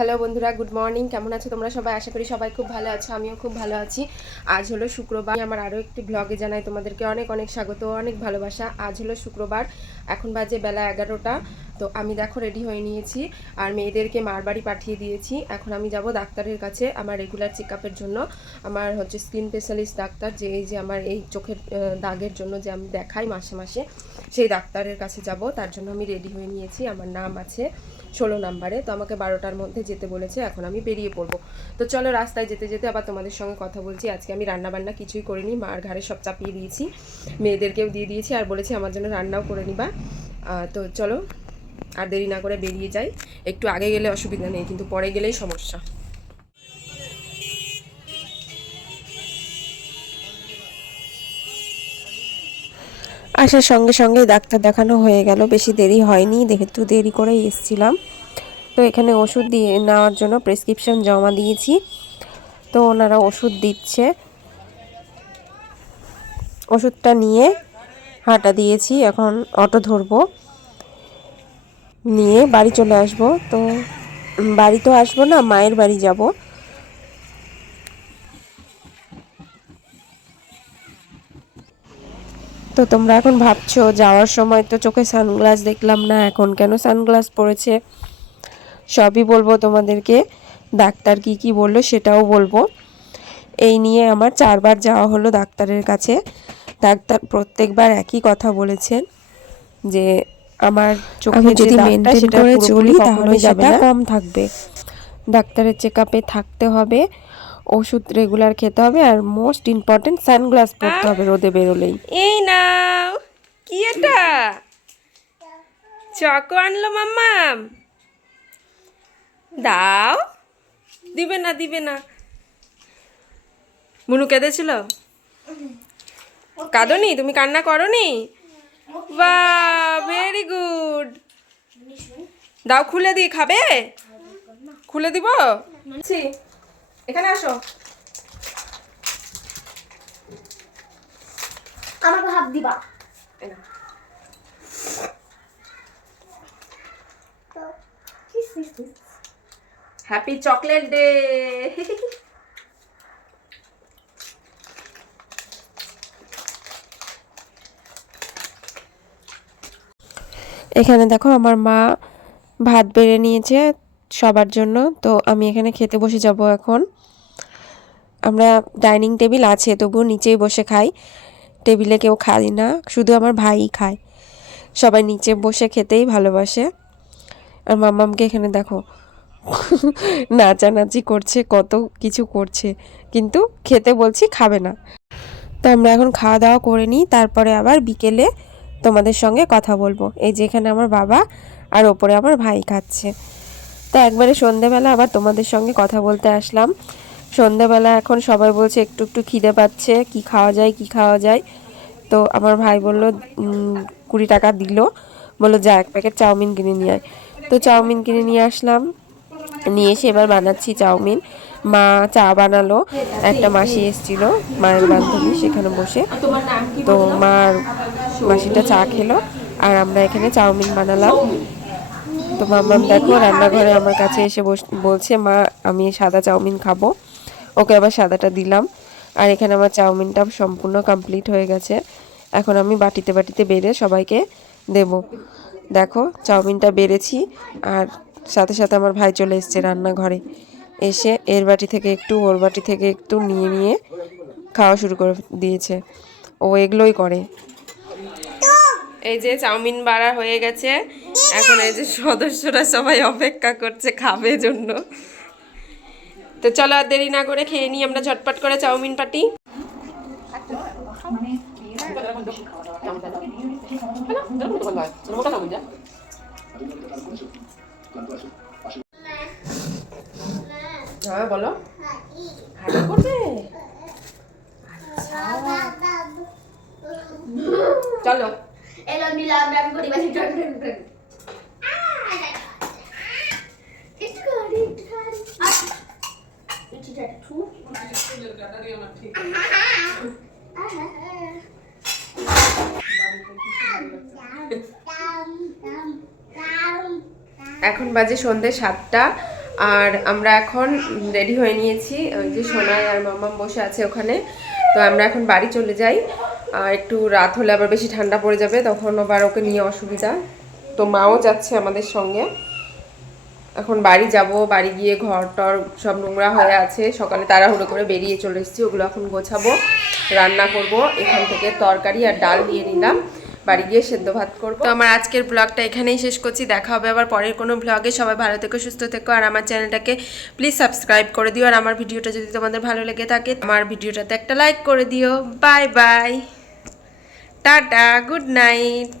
Hello বন্ধুরা good morning কেমন আছো তোমরা সবাই? আশা করি সবাই খুব ভালো আছো, আমিও খুব ভালো আছি। আজ হলো শুক্রবার। আমার আরও একটি ব্লগে জানাই তোমাদেরকে অনেক অনেক স্বাগত, অনেক ভালোবাসা। আজ হলো শুক্রবার, এখন বাজে বেলা এগারোটা। তো আমি দেখো রেডি হয়ে নিয়েছি, আর মেয়েদেরকে মার বাড়ি পাঠিয়ে দিয়েছি। এখন আমি যাব ডাক্তারের কাছে আমার রেগুলার চেক জন্য। আমার হচ্ছে স্কিন স্পেশালিস্ট ডাক্তার, যে এই যে আমার এই চোখের দাগের জন্য যে আমি দেখাই মাসে মাসে, সেই ডাক্তারের কাছে যাব। তার জন্য আমি রেডি হয়ে নিয়েছি, আমার নাম আছে। ষোলো নাম্বারে। তো আমাকে বারোটার মধ্যে যেতে বলেছে, এখন আমি বেরিয়ে পড়ব। তো চলো রাস্তায় যেতে যেতে আবার তোমাদের সঙ্গে কথা বলছি। আজকে আমি রান্নাবান্না কিছুই করিনি মার ঘাড়ে সব চাপিয়ে দিয়েছি। মেয়েদেরকেও দিয়ে দিয়েছি আর বলেছি আমার জন্য রান্নাও করে নিবা। তো চলো, আর দেরি না করে বেরিয়ে যাই। একটু আগে গেলে অসুবিধা নেই, কিন্তু পরে গেলেই সমস্যা। আসার সঙ্গে সঙ্গে ডাক্তার দেখানো হয়ে গেল। বেশি দেরি হয়নি, যেহেতু দেরি করেই এসছিলাম। তো এখানে ওষুধ দিয়ে নেওয়ার জন্য প্রেসক্রিপশন জমা দিয়েছি। তো ওনারা ওষুধ দিচ্ছে। ওষুধটা নিয়ে হাঁটা দিয়েছি। এখন অটো ধরবো। নিয়ে বাড়ি চলে আসব। তো বাড়ি তো আসব না, মায়ের বাড়ি যাব। তো তোমরা এখন ভাবছ যাওয়ার সময় তো চোখে সানগ্লাস দেখলাম না এখন কেন সানগ্লাস পরেছে? সবই বলব তোমাদেরকে ডাক্তার কি কি বলল সেটাও বলব। এই নিয়ে আমার চারবার যাওয়া হলো ডাক্তারের কাছে। ডাক্তার প্রত্যেকবার একই কথা বলেছেন যে আমার চোখে যদি মেনটেন করে চলি তাহলে সেটা কম থাকবে। ডাক্তারের চেক আপে থাকতে হবে। ওষুধ রেগুলার খেতে হবে আর মোস্ট ইম্পর্টেন্ট সানগ্লাস পরতে হবে রোদে বেরোলেই। এই নাও, কি এটা? চকো আনলো মাম্মাম। দাও। দিবে না দিবে না। মুনু কেঁদেছিল? কাঁদনি? তুমি কান্না করনি? বা ভেরি গুড দাও, খুলে দিয়ে খাবে? খুলে দিব? এখানে আসো। আমাকে হাত দিবা। হ্যাপি চকলেট ডে এখানে দেখো আমার মা ভাত বেড়ে নিয়েছে। সবার জন্য। তো আমি এখানে খেতে বসে যাব এখন। আমরা ডাইনিং টেবিল আছে, তবুও নিচেই বসে খাই। টেবিলে কেউ খাই না, শুধু আমার ভাইই খায়। সবাই নিচে বসে খেতেই ভালোবাসে। আর মামামকে এখানে দেখো, নাচানাচি করছে, কত কিছু করছে। কিন্তু খেতে বলছি খাবে না। তো আমরা এখন খাওয়া দাওয়া করে নিই, তারপরে আবার বিকেলে তোমাদের সঙ্গে কথা বলব। এই যে এখানে আমার বাবা আর ওপরে আমার ভাই খাচ্ছে। তো একবারে সন্ধেবেলা আবার তোমাদের সঙ্গে কথা বলতে আসলাম। সন্ধেবেলা এখন সবাই বলছে একটু একটু খিদে পাচ্ছে, কি খাওয়া যায়, কি খাওয়া যায়। তো আমার ভাই বলল কুড়ি টাকা দিল। বলল, যা, এক প্যাকেট চাউমিন কিনে নিয়ে আয়। তো চাউমিন কিনে নিয়ে আসলাম। নিয়ে এসে এবার বানাচ্ছি চাউমিন। মা চা বানালো। একটা মাসি এসেছিল, মায়ের বান্ধবী সেখানে বসে। তো মার মাসিটা চা খেলো। আর আমরা এখানে চাউমিন বানালাম। তো মাম্মাম দেখো, রান্নাঘরে আমার কাছে এসে বলছে, মা, আমি সাদা চাউমিন খাব। ওকে আবার সাদাটা দিলাম। আর এখানে আমার চাউমিনটা সম্পূর্ণ কমপ্লিট হয়ে গেছে। এখন আমি বাটিতে বাটিতে বেড়ে সবাইকে দেব। দেখো, চাউমিনটা বেড়েছি, আর সাথে সাথে আমার ভাই চলে এসছে রান্নাঘরে। এসে এর বাটি থেকে একটু, ওর বাটি থেকে একটু নিয়ে নিয়ে খাওয়া শুরু করে দিয়েছে। ও এগুলোই করে। এই যে চাউমিন বাড়া হয়ে গেছে। এখন এই যে সদস্যরা সবাই অপেক্ষা করছে খাবে জন্য। তো চলো আর দেরি না করে খেয়ে নিই আমরা ঝটপট করে চাউমিন পাটি। হ্যাঁ বলো। হাঁটা করবে? চলো। এলো নিলাম করি বাসি টন টন টন একটু করে একটু করে এখন বাজে সন্ধে সাতটা, আর আমরা এখন রেডি হয়ে নিয়েছি। ওই যে সোনাই আর মাম্মাম বসে আছে ওখানে। তো আমরা এখন বাড়ি চলে যাই। একটু রাত হলে আবার বেশি ঠান্ডা পড়ে যাবে, তখন আবার ওকে নিয়ে অসুবিধা। তো মাও যাচ্ছে আমাদের সঙ্গে। এখন বাড়ি যাব, বাড়ি গিয়ে ঘর টর সব নোংরা হয়ে আছে, সকালে তাড়াহুড়ো করে বেরিয়ে চলে এসেছি, ওগুলো এখন গোছাবো, রান্না করব, এখান থেকে তরকারি আর ডাল নিয়ে নিলাম, বাড়ি গিয়ে সেদ্ধ ভাত করব। তো আমার আজকের ব্লগটা এখানেই শেষ করছি, দেখা হবে আবার পরের কোনো ব্লগে, সবাই ভালো থেকো, সুস্থ থেকো, আর আমার চ্যানেলটাকে প্লিজ সাবস্ক্রাইব করে দিও, আর আমার ভিডিওটা যদি তোমাদের ভালো লেগে থাকে, আমার ভিডিওটাতে একটা লাইক করে দিও bye bye tata good night